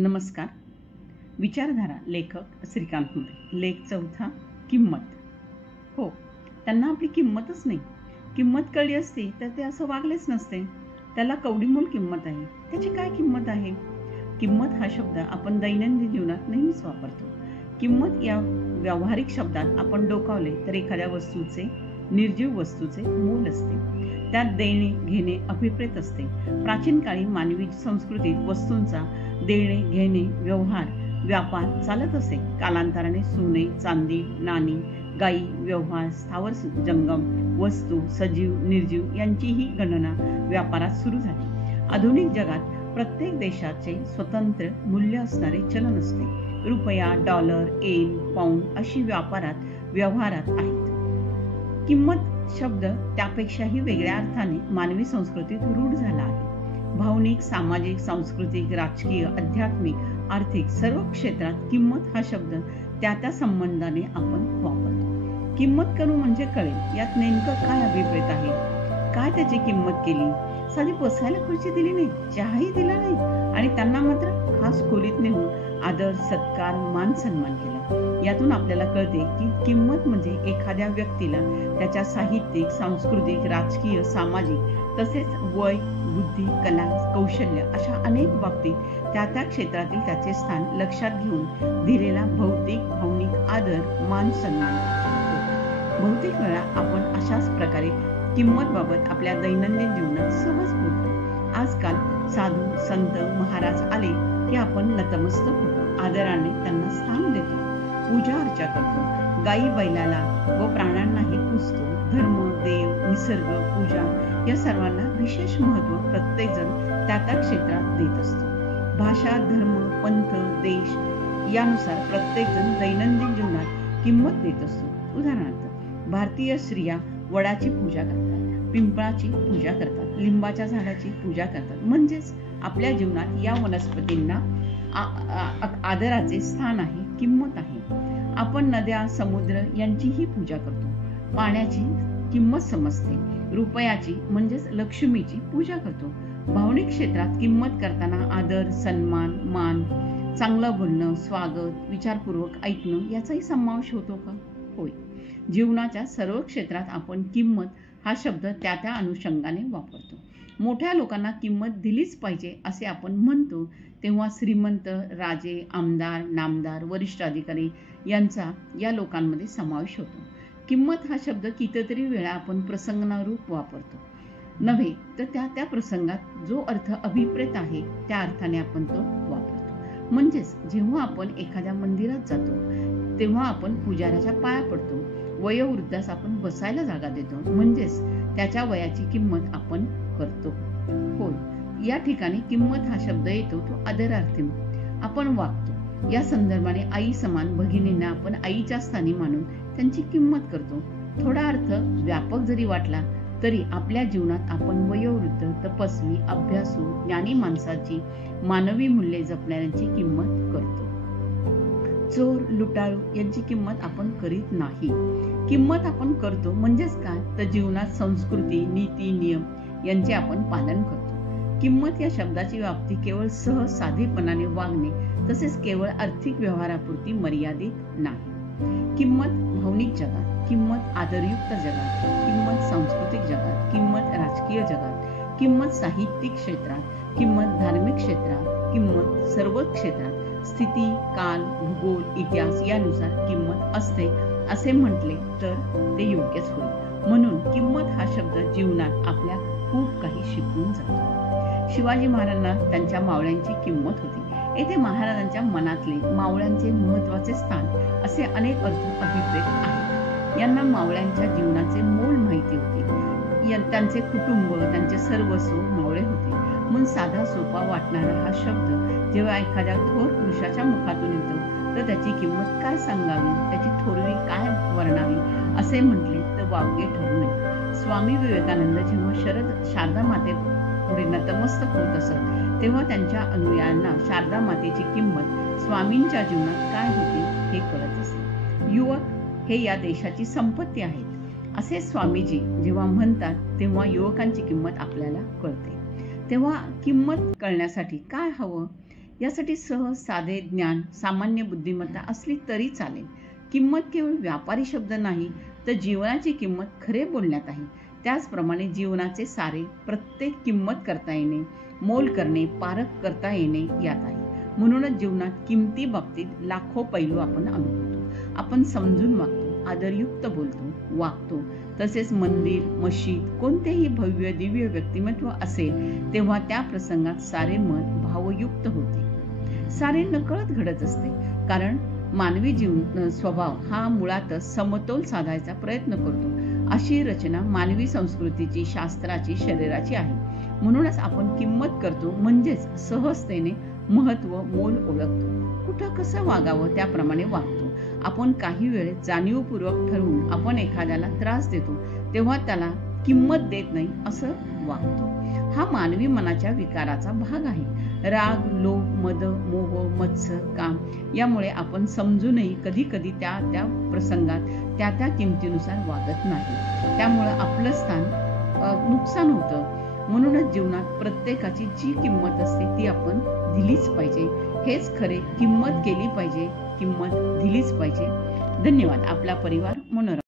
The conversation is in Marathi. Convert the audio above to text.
नमस्कार. विचारधारा लेखक श्रीकांत मोरे. लेख चौथा. किंमत. हो, त्यांना आपली किंमतच नाही. किंमत कळली असती तर ते असं वागलेच नसते. त्याला कवडीमोल किंमत आहे. त्याची काय किंमत आहे? किंमत हा शब्द आपण दैनंदिन जीवनात नेहमीच वापरतो. किंमत या व्यावहारिक शब्दात आपण डोकावले तर एखाद्या वस्तूचे, निर्जीव वस्तूचे मोल असते. त्यात देणे घेणे अभिप्रेत असते. प्राचीन काळी मानवी संस्कृतीत वस्तूंचा देणे घेणे, व्यवहार, व्यापार चालत असे. कालांतराने सोने, चांदी, नाणी, गायी, व्यवहार, स्थावर जंगम वस्तू, सजीव, निर्जीव यांचीही गणना व्यापारात सुरू झाली. आधुनिक जगात प्रत्येक देशाचे स्वतंत्र मूल्य असणारे चलन असते. रुपया, डॉलर, येन, पाऊंड अशी व्यवहारात आहेत. किंमत शब्द त्यापेक्षाही वेगळ्या अर्थाने मानवी संस्कृतीत रूढ झाला आहे. भावनिक, सामाजिक, सांस्कृतिक, राजकीय, आध्यात्मिक, आर्थिक सर्व क्षेत्रात किंमत हा शब्द त्या संबंधाने आपण वापरतो. किंमत करू म्हणजे कळेल. यात नेमकं काय अभिप्रेत आहे? काय त्याची किंमत केली? साधी बसायला खुर्ची दिली नाही, चहाही दिला नाही आणि त्यांना मात्र खास खोलीत नेऊन आदर, सत्कार, मान सन्मान केला. यातून आपल्याला कळते की किंमत म्हणजे एखाद्या व्यक्तीला त्याच्या साहित्यिक, सांस्कृतिक, राजकीय, सामाजिक तसेच वय, बुद्धी, कला, कौशल्य अशा अनेक बाबतीत त्या क्षेत्रातील त्याचे स्थान लक्षात घेऊन दिलेला भौतिक, भावनिक आदर, मान सन्मान. बहुतेक वेळा आपण अशाच प्रकारे किंमत बाबत आपल्या दैनंदिन जीवनात सहज बोलतो. आजकाल साधू, संत, महाराज आले की आपण नतमस्तक होतो. आदराने त्यांना स्थान देतो, पूजा अर्चा करतो. गायी, बैलाला व प्राण्यांनाही पूजतो. धर्म, देव, निसर्ग, पूजा या सर्वांना विशेष महत्त्व प्रत्येकजण त्या क्षेत्रात देत असतो. भाषा, धर्म, पंथ, देश यानुसार प्रत्येकजण दैनंदिन जीवनात किंमत देत असतो. उदाहरणार्थ, भारतीय स्त्रिया वडाची पूजा करतात, पिंपळाची पूजा करतात, लिंबाच्या झाडाची पूजा करतात. म्हणजेच आपल्या जीवनात या वनस्पतींना आदराचे स्थान आहे, किंमत आहे. आपण नद्या, समुद्र यांचीही पूजा करतो. पाण्याची किंमत समजते. रुपयाची म्हणजेच लक्ष्मीची पूजा करतो. भावनिक क्षेत्रात किंमत करताना आदर, सन्मान, मान, चांगलं बोलणं, स्वागत, विचारपूर्वक ऐकणं याचाही समावेश होतो का? होय. जीवनाच्या सर्व क्षेत्रात आपण किंमत हा शब्द त्या अनुषंगाने वापरतो. मोठ्या लोकांना किंमत दिलीच पाहिजे असे आपण म्हणतो तेव्हा श्रीमंत, राजे, आमदार, नामदार, वरिष्ठ अधिकारी यांचा या लोकांमध्ये समावेश होतो. किंमत हा शब्द कितीतरी वेळा आपण प्रसंगानुरूप वापरतो. नव्हे तर त्या प्रसंगात जो अर्थ अभिप्रेत आहे त्या अर्थाने आपण तो वापरतो. म्हणजेच जेव्हा आपण एखाद्या मंदिरात जातो तेव्हा आपण पुजाऱ्याच्या पाया पडतो. वयोवृद्धास आपण बसायला जागा देतो. म्हणजेच त्याच्या वयाची किंमत आपण करतो. होय, या ठिकाणी किंमत हा शब्द येतो तो आदरार्थी आपण वागतो. या संदर्भाने आई समान भगिनींना आपण आईच्या स्थानी मानून त्यांची किंमत करतो. थोडा अर्थ व्यापक जरी वाटला तरी आपल्या जीवनात आपण वयोवृद्ध, तपस्वी, अभ्यासू, ज्ञानी माणसाची मानवी मूल्ये जपणाऱ्यांची किंमत करतो. चोर, लुटारू यांची किंमत आपण करीत नाही. किंमत आपण करतो म्हणजेच काय तर जीवनात संस्कृती, नीती, नियम यांचे आपण पालन करतो. किंमत या शब्दाची व्याप्ती केवळ सहज साधेपणाने वागणे तसेच केवळ आर्थिक व्यवहारापुरती मर्यादित नाही. किंमत भावनिक जगात, किंमत आदरयुक्त जगात, किंमत सांस्कृतिक जगात, किंमत राजकीय जगात, किंमत साहित्यिक क्षेत्रात, किंमत धार्मिक क्षेत्रात, किंमत सर्व क्षेत्रात स्थिती, काल, भूगोल, इतिहास यानुसार किंमत असते असे म्हटले तर ते योग्यच होईल. म्हणून किंमत हा शब्द जीवनात आपल्या खूप काही शिकवून जातो. शिवाजी महाराजांना त्यांच्या मावळ्यांची किंमत होती. येथे महाराजांच्या मनातले मावळ्यांचे महत्वाचे स्थान असे अनेक अर्थ अभिप्रेत आहेत. यांना मावळ्यांच्या जीवनाचे मोल माहिती होते. त्यांचे कुटुंब, त्यांचे सर्वस्व मावळे होते. म्हणून साधा सोपा वाटणारा हा शब्द जेव्हा एखाद्या थोर पुरुषाच्या मुखातून येतो तर त्याची किंमत काय सांगावी, त्याची थोरवी काय वर्णावी असे म्हटले तर वावगे ठरू नये. स्वामी विवेकानंद जेव्हा शारदा माते पुढे नतमस्तक होत असत तेव्हा त्यांच्या अनुयायांना शारदा मातेची किंमत स्वामींच्या जीवनात काय होती हे कळत असे. युवक हे या देशाची संपत्ती आहेत असे स्वामीजी जेव्हा म्हणतात तेव्हा युवकांची किंमत आपल्याला कळते. तेव्हा किंमत कळण्यासाठी काय हवं? यासाठी सहज साधे ज्ञान, सामान्य बुद्धिमत्ता असली तरी चालेल. किंमत केवळ व्यापारी शब्द नाही, तर जीवनाची किंमत खरे बोलण्यात आहे. त्याचप्रमाणे जीवनाचे सारे, प्रत्येक किंमत करता येणे, मोल करणे, पारख करता येणे यात आहे. म्हणूनच जीवनात किमती बाबतीत लाखो पैलू आपण अनुभवतो. आपण समजून वागतो, आदरयुक्त बोलतो, वागतो. तसेच मंदिर, मशीद, कोणतेही भव्य दिव्य व्यक्तिमत्व असेल तेव्हा त्या प्रसंगात सारे मन भावयुक्त होते. सारे नकळत घडत असते, कारण मानवी स्वभाव हा मुळातच समतोल साधायचा प्रयत्न करतो. अशी रचना मानवी संस्कृतीची, शास्त्राची, शरीराची आहे. म्हणूनच आपण किंमत करतो, म्हणजेच सहजतेने महत्व, मोल ओळखतो. कुठं कसं वागावं त्याप्रमाणे वागतो. आपण काही वेळेस जाणीवपूर्वक ठरवून आपण एखाद्याला त्रास देतो, तेव्हा त्याला किंमत देत नाही असं वागतो. हा मानवी मनाच्या विकाराचा भाग आहे. राग, लोभ, मद, मोह, मत्सर, काम यामुळे आपण समजूनही कधी कधी त्या त्या प्रसंगात त्या त्या किमतीनुसार वागत नाही. त्यामुळे आपलं स्थान नुकसान होतं. म्हणूनच जीवनात प्रत्येकाची जी किंमत असते ती आपण दिलीच पाहिजे. हेच खरे. किंमत केली पाहिजे, किंमत दिलीच पाहिजे. धन्यवाद. आपला परिवार मनोरंजन.